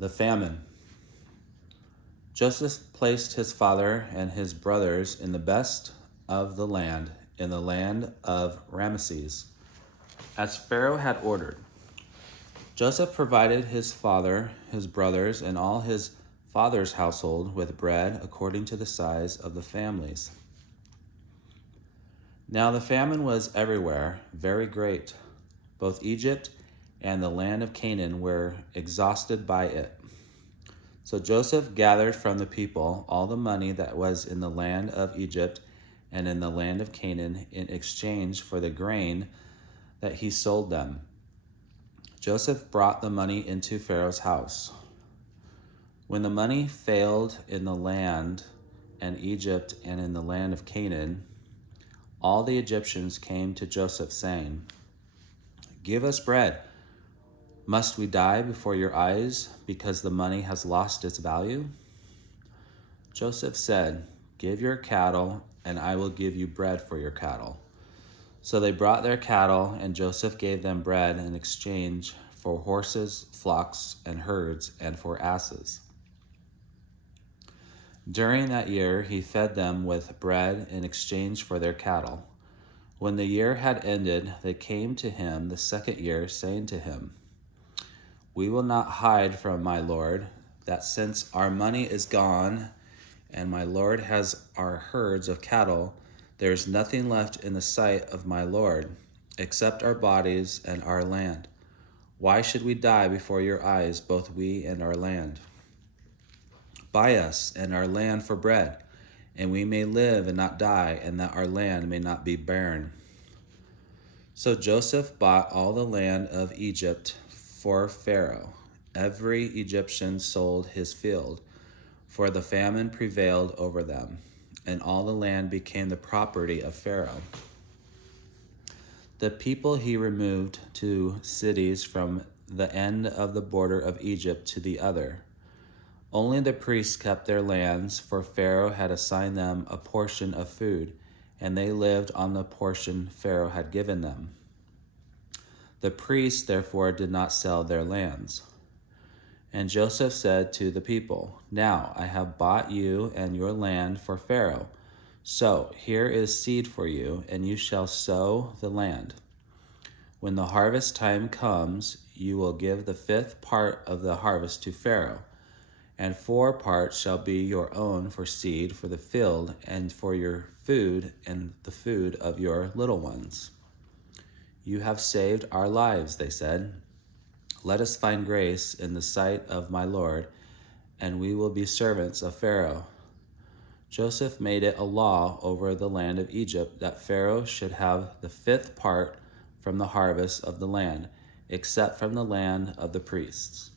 The famine. Joseph placed his father and his brothers in the best of the land, in the land of Ramesses, as Pharaoh had ordered. Joseph provided his father, his brothers, and all his father's household with bread according to the size of the families. Now the famine was everywhere, very great. Both Egypt and the land of Canaan were exhausted by it. So Joseph gathered from the people all the money that was in the land of Egypt and in the land of Canaan in exchange for the grain that he sold them. Joseph brought the money into Pharaoh's house. When the money failed in the land and Egypt and in the land of Canaan, all the Egyptians came to Joseph saying, "Give us bread. Must we die before your eyes because the money has lost its value?" Joseph said, "Give your cattle, and I will give you bread for your cattle." So they brought their cattle, and Joseph gave them bread in exchange for horses, flocks, and herds, and for asses. During that year, he fed them with bread in exchange for their cattle. When the year had ended, they came to him the second year, saying to him, "We will not hide from my lord that since our money is gone and my lord has our herds of cattle, there is nothing left in the sight of my lord except our bodies and our land. Why should we die before your eyes, both we and our land? Buy us and our land for bread, and we may live and not die, and that our land may not be barren." So Joseph bought all the land of Egypt for Pharaoh. Every Egyptian sold his field, for the famine prevailed over them, and all the land became the property of Pharaoh. The people he removed to cities from the end of the border of Egypt to the other. Only the priests kept their lands, for Pharaoh had assigned them a portion of food, and they lived on the portion Pharaoh had given them. The priests, therefore, did not sell their lands. And Joseph said to the people, "Now I have bought you and your land for Pharaoh. So here is seed for you, and you shall sow the land. When the harvest time comes, you will give the fifth part of the harvest to Pharaoh, and 4 parts shall be your own for seed for the field and for your food and the food of your little ones." "You have saved our lives," they said. "Let us find grace in the sight of my Lord, and we will be servants of Pharaoh." Joseph made it a law over the land of Egypt that Pharaoh should have the 5th part from the harvest of the land, except from the land of the priests.